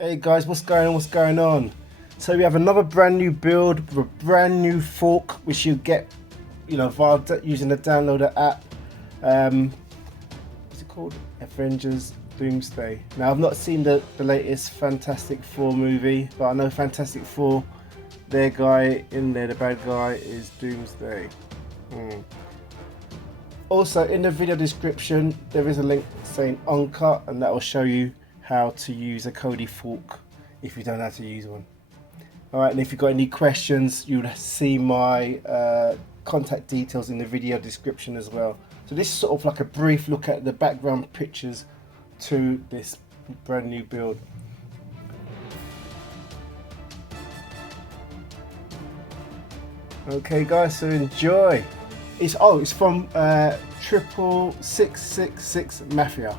Hey guys, what's going on? What's going on? So we have another brand new build with a brand new fork, which you get, via using the downloader app. What's it called? Avengers Doomsday. Now I've not seen the latest Fantastic Four movie, but I know Fantastic Four, their guy in there, the bad guy, is Doomsday. Also, in the video description, there is a link saying Uncut, and that will show you how to use a Kodi fork if you don't know how to use one. Alright, and if you've got any questions, you'll see my contact details in the video description as well. So this is sort of like a brief look at the background pictures to this brand new build. Okay guys, so enjoy. It's from 666 Mafia.